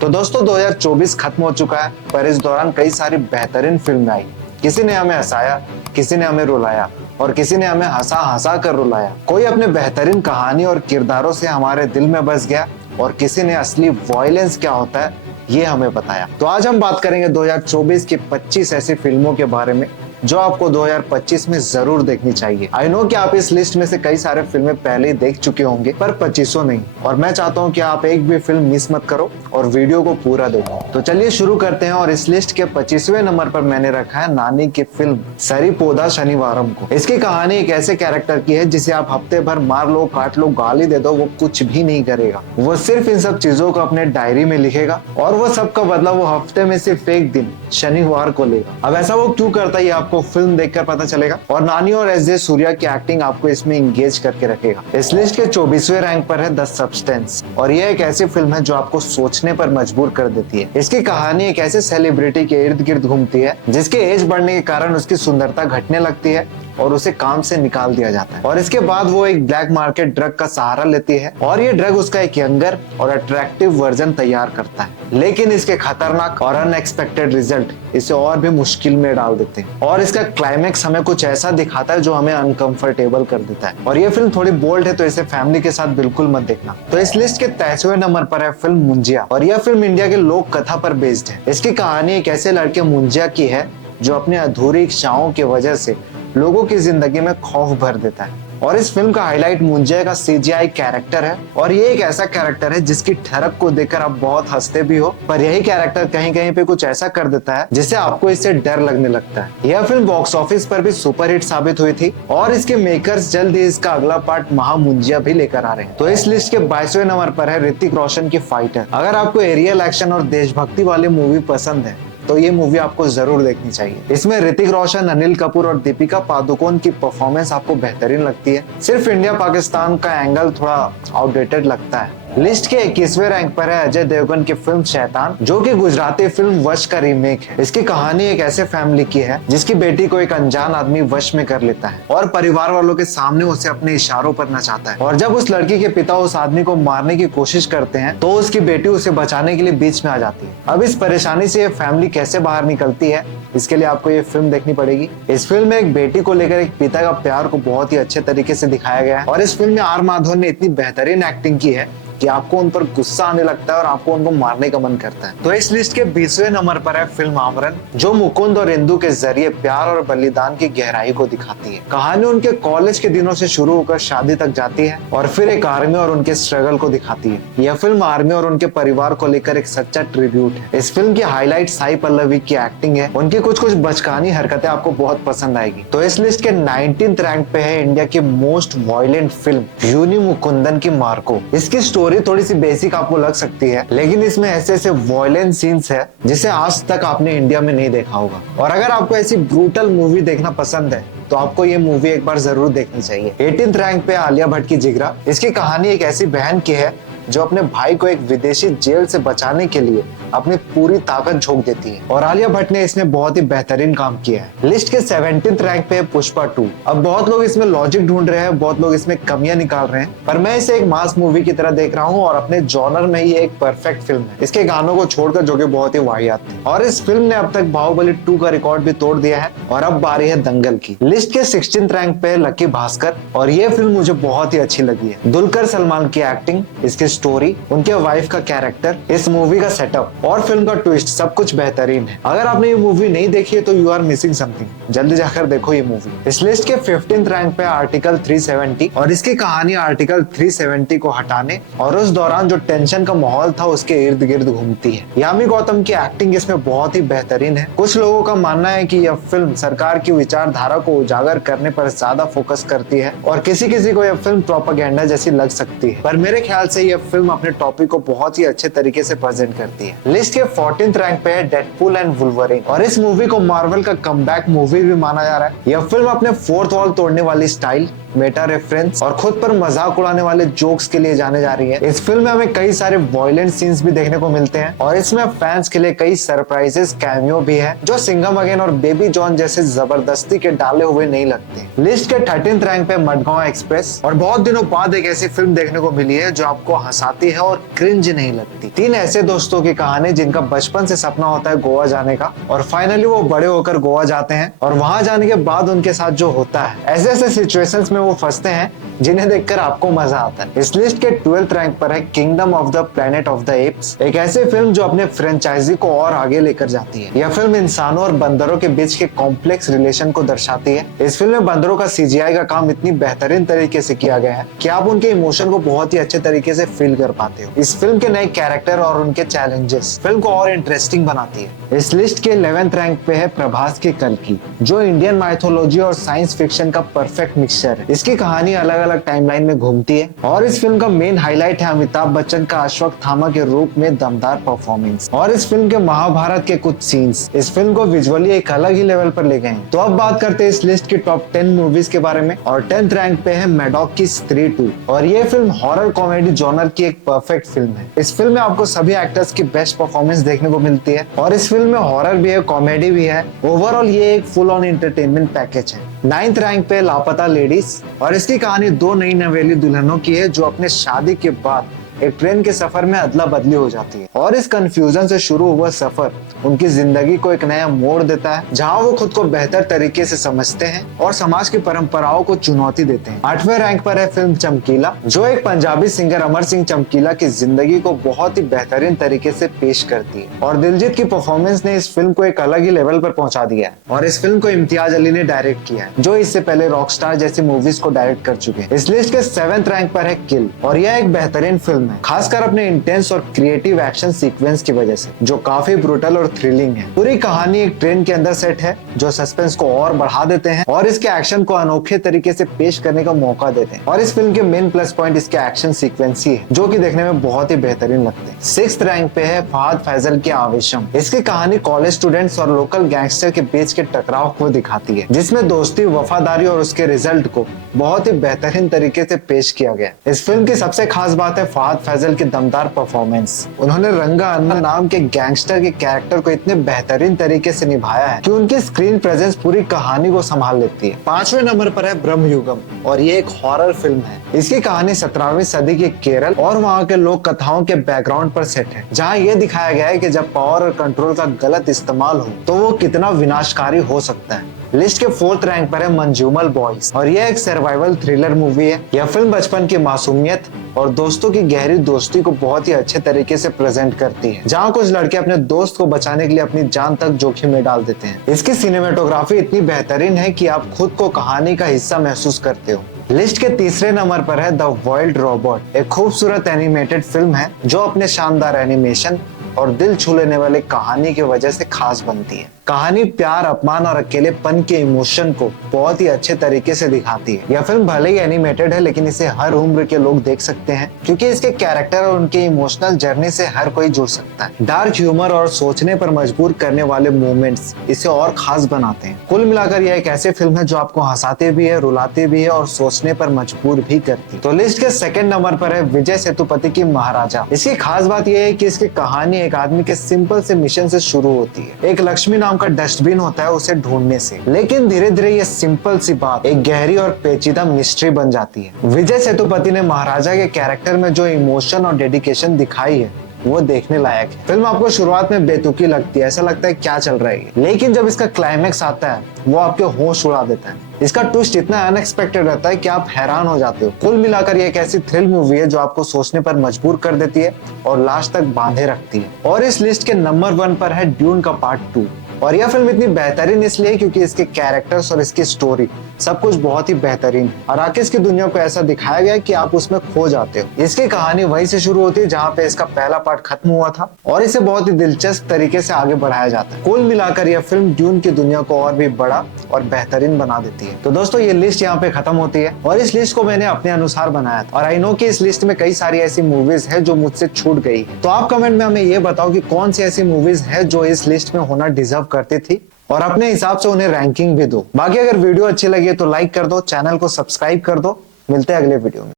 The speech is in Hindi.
तो दोस्तों 2024 खत्म हो चुका है, पर इस दौरान कई सारी बेहतरीन फिल्में आई। किसी ने हमें हंसाया, किसी ने हमें रुलाया और किसी ने हमें हंसा हंसा कर रुलाया। कोई अपने बेहतरीन कहानी और किरदारों से हमारे दिल में बस गया और किसी ने असली वॉयलेंस क्या होता है ये हमें बताया। तो आज हम बात करेंगे 2024 की 25 ऐसी फिल्मों के बारे में जो आपको 2025 में जरूर देखनी चाहिए। आई नो कि आप इस लिस्ट में से कई सारे फिल्में पहले ही देख चुके होंगे, पर 25 नहीं। और मैं चाहता हूं कि आप एक भी फिल्म मिस मत करो और वीडियो को पूरा देखो। तो चलिए शुरू करते हैं। और इस लिस्ट के 25वें नंबर पर मैंने रखा है नानी की फिल्म सरीपोदा शनिवारम को। इसकी कहानी एक ऐसे कैरेक्टर की है जिसे आप हफ्ते भर मार लो, काट लो, गाली दे दो, वो कुछ भी नहीं करेगा। वो सिर्फ इन सब चीजों को अपने डायरी में लिखेगा और वो सबका बदला वो हफ्ते में सिर्फ एक दिन शनिवार को लेगा। अब ऐसा वो क्यों करता है आपको फिल्म देखकर पता चलेगा। और नानी और एस जे सूर्या की एक्टिंग आपको इसमें इंगेज करके रखेगा। इस लिस्ट के 24वें रैंक पर है द सब्सटेंस और यह एक ऐसी फिल्म है जो आपको सोचने पर मजबूर कर देती है। इसकी कहानी एक ऐसे सेलिब्रिटी के इर्द गिर्द घूमती है जिसके एज बढ़ने के कारण उसकी सुंदरता घटने लगती है और उसे काम से निकाल दिया जाता है। और इसके बाद वो एक ब्लैक मार्केट ड्रग का सहारा लेती है और ये ड्रग उसका एक यंगर और अट्रैक्टिव वर्जन तैयार करता है। लेकिन इसके खतरनाक और अनएक्सपेक्टेड रिजल्ट इसे और भी मुश्किल में डाल देते हैं। और इसका क्लाइमेक्स हमें कुछ ऐसा दिखाता है जो हमें अनकंफर्टेबल कर देता है। और ये फिल्म थोड़ी बोल्ड है तो इसे फैमिली के साथ बिल्कुल मत देखना। तो इस लिस्ट के 23वें नंबर पर है फिल्म मुंजिया और यह फिल्म इंडिया के लोक कथा पर बेस्ड है। इसकी कहानी एक ऐसे लड़के मुंजिया की है जो अपनी अधूरी इच्छाओं की वजह से लोगों की जिंदगी में खौफ भर देता है। और इस फिल्म का हाईलाइट मुंजिया का सीजीआई कैरेक्टर है और ये एक ऐसा कैरेक्टर है जिसकी ठरक को देखकर आप बहुत हंसते भी हो, पर यही कैरेक्टर कहीं कहीं पे कुछ ऐसा कर देता है जिससे आपको इससे डर लगने लगता है। यह फिल्म बॉक्स ऑफिस पर भी सुपरहिट साबित हुई थी और इसके मेकर्स जल्द ही इसका अगला पार्ट महा मुंजिया भी लेकर आ रहे हैं। तो इस लिस्ट के 22वें नंबर पर है ऋतिक रोशन की फाइटर। अगर आपको एरियल एक्शन और देशभक्ति वाली मूवी पसंद है तो ये मूवी आपको जरूर देखनी चाहिए। इसमें ऋतिक रोशन, अनिल कपूर और दीपिका पादुकोण की परफॉर्मेंस आपको बेहतरीन लगती है। सिर्फ इंडिया पाकिस्तान का एंगल थोड़ा आउटडेटेड लगता है। लिस्ट के 21वें रैंक पर है अजय देवगन की फिल्म शैतान, जो कि गुजराती फिल्म वश का रीमेक है। इसकी कहानी एक ऐसे फैमिली की है जिसकी बेटी को एक अनजान आदमी वश में कर लेता है और परिवार वालों के सामने उसे अपने इशारों पर नचाता है। और जब उस लड़की के पिता उस आदमी को मारने की कोशिश करते हैं तो उसकी बेटी उसे बचाने के लिए बीच में आ जाती है। अब इस परेशानी से ये फैमिली कैसे बाहर निकलती है, इसके लिए आपको ये फिल्म देखनी पड़ेगी। इस फिल्म में एक बेटी को लेकर एक पिता का प्यार को बहुत ही अच्छे तरीके से दिखाया गया है और इस फिल्म में आर माधवन ने इतनी बेहतरीन एक्टिंग की है कि आपको उन पर गुस्सा आने लगता है और आपको उनको मारने का मन करता है। तो इस लिस्ट के 20वें नंबर पर है फिल्म आमरन, जो मुकुंद और इंदु के जरिए प्यार और बलिदान की गहराई को दिखाती है। कहानी उनके कॉलेज के दिनों से शुरू होकर शादी तक जाती है और फिर एक आर्मी और उनके स्ट्रगल को दिखाती है। यह फिल्म आर्मी और उनके परिवार को लेकर एक सच्चा ट्रिब्यूट है। इस फिल्म की हाईलाइट साई पल्लवी की एक्टिंग है। उनकी कुछ कुछ बचकानी हरकतें आपको बहुत पसंद आएगी। तो इस लिस्ट के 19th रैंक पे है इंडिया की most violent film Unni Mukundan की मार्को। इसकी स्टोरी थोड़ी सी बेसिक आपको लग सकती है, लेकिन इसमें ऐसे ऐसे वायलेंट सीन्स है जिसे आज तक आपने इंडिया में नहीं देखा होगा। और अगर आपको ऐसी ब्रूटल मूवी देखना पसंद है तो आपको ये मूवी एक बार जरूर देखनी चाहिए। 18th रैंक पे आलिया भट्ट की जिगरा। इसकी कहानी एक ऐसी बहन की है जो अपने भाई को एक विदेशी जेल से बचाने के लिए अपनी पूरी ताकत झोंक देती है और आलिया भट्ट ने इसमें बहुत ही बेहतरीन काम किया है। लिस्ट के 17th रैंक पे है पुष्पा 2। अब बहुत लोग इसमें लॉजिक ढूंढ रहे हैं, बहुत लोग इसमें कमियां निकाल रहे हैं, पर मैं इसे एक मास मूवी की तरह देख रहा हूँ और अपने जॉनर में ये एक परफेक्ट फिल्म है, इसके गानों को छोड़कर, जो कि बहुत ही वाहियात थे। और इस फिल्म ने अब तक बाहुबली 2 का रिकॉर्ड भी तोड़ दिया है और अब बारी है दंगल की। लिस्ट के 16th रैंक पे है लकी भास्कर और ये फिल्म मुझे बहुत ही अच्छी लगी है। दुलकर सलमान की एक्टिंग, इसकी स्टोरी, उनके वाइफ का कैरेक्टर, इस मूवी का सेटअप और फिल्म का ट्विस्ट सब कुछ बेहतरीन है। अगर आपने ये मूवी नहीं देखी है तो यू आर मिसिंग समथिंग। जल्दी जाकर देखो ये मूवी। इस लिस्ट के 15th रैंक पे आर्टिकल 370 और इसकी कहानी आर्टिकल 370 को हटाने और उस दौरान जो टेंशन का माहौल था उसके इर्द गिर्द घूमती है। यामी गौतम की एक्टिंग इसमें बहुत ही बेहतरीन है। कुछ लोगों का मानना है कि यह फिल्म सरकार की विचारधारा को उजागर करने पर ज्यादा फोकस करती है और किसी किसी को यह फिल्म प्रोपेगेंडा जैसी लग सकती है, पर मेरे ख्याल से यह फिल्म अपने टॉपिक को बहुत ही अच्छे तरीके से प्रेजेंट करती है। लिस्ट के 14th रैंक पे है डेडपूल एंड वुल्वरीन और इस मूवी को मार्वल का कमबैक मूवी भी माना जा रहा है। यह फिल्म अपने फोर्थ वॉल तोड़ने वाली स्टाइल, मेटा रेफरेंस और खुद पर मजाक उड़ाने वाले जोक्स के लिए जाने जा रही है। इस फिल्म में हमें कई सारे वॉयलेंट सीन्स भी देखने को मिलते हैं और इसमें फैंस के लिए कई सरप्राइजेस कैमियो भी है जो सिंघम अगेन और बेबी जॉन जैसे जबरदस्ती के डाले हुए नहीं लगते। लिस्ट के 13th रैंक पे मडगांव एक्सप्रेस। और बहुत दिनों बाद एक ऐसी फिल्म देखने को मिली है जो आपको हंसाती है और क्रिंज नहीं लगती। तीन ऐसे दोस्तों की कहानी जिनका बचपन से सपना होता है गोवा जाने का और फाइनली वो बड़े होकर गोवा जाते हैं और वहां जाने के बाद उनके साथ जो होता है, ऐसे ऐसे सिचुएशंस में वो फंसते हैं जिन्हें देखकर आपको मजा आता है। इस लिस्ट के 12th रैंक पर है kingdom of the planet of the apps, एक ऐसी फिल्म जो अपने फ्रेंचाइजी को और आगे लेकर जाती है। यह फिल्म इंसानों और बंदरों के बीच के कॉम्प्लेक्स रिलेशन को दर्शाती है। इस फिल्म में बंदरों का सीजीआई का काम इतनी बेहतरीन तरीके से किया गया है कि आप उनके इमोशन को बहुत ही अच्छे तरीके से फील कर पाते हो। इस फिल्म के नए कैरेक्टर और उनके चैलेंजेस फिल्म को और इंटरेस्टिंग बनाती है। इस लिस्ट के 11th रैंक पे है प्रभास की कल्कि, जो इंडियन माइथोलॉजी और साइंस फिक्शन का परफेक्ट मिक्सचर है। इसकी कहानी अलग अलग टाइमलाइन में घूमती है और इस फिल्म का मेन हाईलाइट है अमिताभ बच्चन का अश्वत्थामा के रूप में दमदार परफॉर्मेंस और इस फिल्म के महाभारत के कुछ सीन्स इस फिल्म को विजुअली एक अलग ही लेवल पर ले गए हैं। तो अब बात करते हैं इस लिस्ट की टॉप 10 मूवीज के बारे में और 10th रैंक पे है मैडॉक की स्त्री 2 और ये फिल्म हॉरर कॉमेडी जॉनर की एक परफेक्ट फिल्म है। इस फिल्म में आपको सभी एक्टर्स की बेस्ट परफॉर्मेंस देखने को मिलती है और इस फिल्म में हॉरर भी है, कॉमेडी भी है। ओवरऑल ये एक फुल ऑन एंटरटेनमेंट पैकेज है। 9th रैंक पे लापता लेडीज और इसकी कहानी दो नई नवेली दुल्हनों की है जो अपने शादी के बाद एक ट्रेन के सफर में अदला बदली हो जाती है और इस कंफ्यूजन से शुरू हुआ सफर उनकी जिंदगी को एक नया मोड़ देता है जहां वो खुद को बेहतर तरीके से समझते हैं और समाज की परंपराओं को चुनौती देते हैं। 8वें रैंक पर है फिल्म चमकीला, जो एक पंजाबी सिंगर अमर सिंह चमकीला की जिंदगी को बहुत ही बेहतरीन तरीके से पेश करती है और दिलजीत की परफॉर्मेंस ने इस फिल्म को एक अलग ही लेवल पर पहुंचा दिया है। और इस फिल्म को इम्तियाज अली ने डायरेक्ट किया है, जो इससे पहले रॉकस्टार जैसी मूवीज को डायरेक्ट कर चुके हैं। इस लिस्ट के 7th रैंक पर है किल और यह एक बेहतरीन फिल्म है, खासकर अपने इंटेंस और क्रिएटिव एक्शन सीक्वेंस की वजह से, जो काफी ब्रूटल और थ्रिलिंग है। पूरी कहानी एक ट्रेन के अंदर सेट है जो सस्पेंस को और बढ़ा देते हैं और इसके एक्शन को अनोखे तरीके से पेश करने का मौका देते हैं। और इस फिल्म के मेन प्लस पॉइंट इसके एक्शन सीक्वेंस ही है, जो कि देखने में बहुत ही बेहतरीन लगते हैं। 6th रैंक पे है फहद फैजल की आवेशम। इसकी कहानी कॉलेज स्टूडेंट्स और लोकल गैंगस्टर के बीच के टकराव को दिखाती है, जिसमें दोस्ती, वफादारी और उसके रिजल्ट को बहुत ही बेहतरीन तरीके से पेश किया गया। इस फिल्म की सबसे खास बात है फहद फैजल की दमदार परफॉर्मेंस। उन्होंने रंगा अन्ना नाम के गैंगस्टर के कैरेक्टर को इतने बेहतरीन तरीके से निभाया है कि उनकी स्क्रीन प्रेजेंस पूरी कहानी को संभाल लेती है। 5वें नंबर पर है ब्रह्मयुगम और ये एक हॉरर फिल्म है। इसकी कहानी 17वीं सदी के केरल और वहाँ के लोक कथाओं के बैकग्राउंड पर सेट है, जहाँ ये दिखाया गया है कि जब पावर और कंट्रोल का गलत इस्तेमाल हो तो वो कितना विनाशकारी हो सकता है। लिस्ट के 4th रैंक पर है मंजूमल बॉयज और यह एक सर्वाइवल थ्रिलर मूवी है। यह फिल्म बचपन की मासूमियत और दोस्तों की गहरी दोस्ती को बहुत ही अच्छे तरीके से प्रेजेंट करती है, जहाँ कुछ लड़के अपने दोस्त को बचाने के लिए अपनी जान तक जोखिम में डाल देते हैं। इसकी सिनेमेटोग्राफी इतनी बेहतरीन है कि आप खुद को कहानी का हिस्सा महसूस करते हो। लिस्ट के 3रे नंबर पर है द वाइल्ड रोबोट, एक खूबसूरत एनिमेटेड फिल्म है जो अपने शानदार एनिमेशन और दिल छू लेने वाली कहानी की वजह से खास बनती है। कहानी प्यार, अपमान और अकेलेपन के इमोशन को बहुत ही अच्छे तरीके से दिखाती है। यह फिल्म भले ही एनिमेटेड है, लेकिन इसे हर उम्र के लोग देख सकते हैं क्योंकि इसके कैरेक्टर और उनके इमोशनल जर्नी से हर कोई जुड़ सकता है। डार्क ह्यूमर और सोचने पर मजबूर करने वाले मोमेंट्स इसे और खास बनाते हैं। कुल मिलाकर यह एक ऐसी फिल्म है जो आपको हंसाते भी है, रुलाते भी है और सोचने पर मजबूर भी करती है। तो लिस्ट के 2nd नंबर पर है विजय सेतुपति की महाराजा। इसकी खास बात यह है कि इसकी कहानी एक आदमी के सिंपल से मिशन से शुरू होती है। एक लक्ष्मी नाम का डस्टबिन होता है उसे ढूंढने से, लेकिन धीरे धीरे ये सिंपल सी बात एक गहरी और पेचीदा मिस्ट्री बन जाती है। विजय सेतुपति ने महाराजा के कैरेक्टर में जो इमोशन और डेडिकेशन दिखाई है वो देखने लायक है। फिल्म आपको शुरुआत में बेतुकी लगती है, ऐसा लगता है क्या चल रहा है, लेकिन जब इसका क्लाइमेक्स आता है वो आपके होश उड़ा देता है। इसका ट्विस्ट इतना अनएक्सपेक्टेड रहता है कि आप हैरान हो जाते हो। कुल मिलाकर ये एक ऐसी थ्रिल मूवी है जो आपको सोचने पर मजबूर कर देती है और लास्ट तक बांधे रखती है। और इस लिस्ट के नंबर 1 पर है ड्यून का पार्ट 2 और यह फिल्म इतनी बेहतरीन इसलिए क्योंकि इसके कैरेक्टर्स और इसकी स्टोरी सब कुछ बहुत ही बेहतरीन है। अराकिस की दुनिया को ऐसा दिखाया गया कि आप उसमें खो जाते हो। इसकी कहानी वहीं से शुरू होती है जहाँ पे इसका पहला पार्ट खत्म हुआ था और इसे बहुत ही दिलचस्प तरीके से आगे बढ़ाया जाता है। कुल मिलाकर यह फिल्म ड्यून की दुनिया को और भी बड़ा और बेहतरीन बना देती है। तो दोस्तों ये लिस्ट यहाँ पे खत्म होती है और इस लिस्ट को मैंने अपने अनुसार बनाया था और आई नो कि इस लिस्ट में कई सारी ऐसी मूवीज है जो मुझसे छूट गई। तो आप कमेंट में हमें ये बताओ कि कौन सी ऐसी मूवीज है जो इस लिस्ट में होना डिजर्व करती थी और अपने हिसाब से उन्हें रैंकिंग भी दो। बाकी अगर वीडियो अच्छी लगी है तो लाइक कर दो, चैनल को सब्सक्राइब कर दो। मिलते हैं अगले वीडियो में।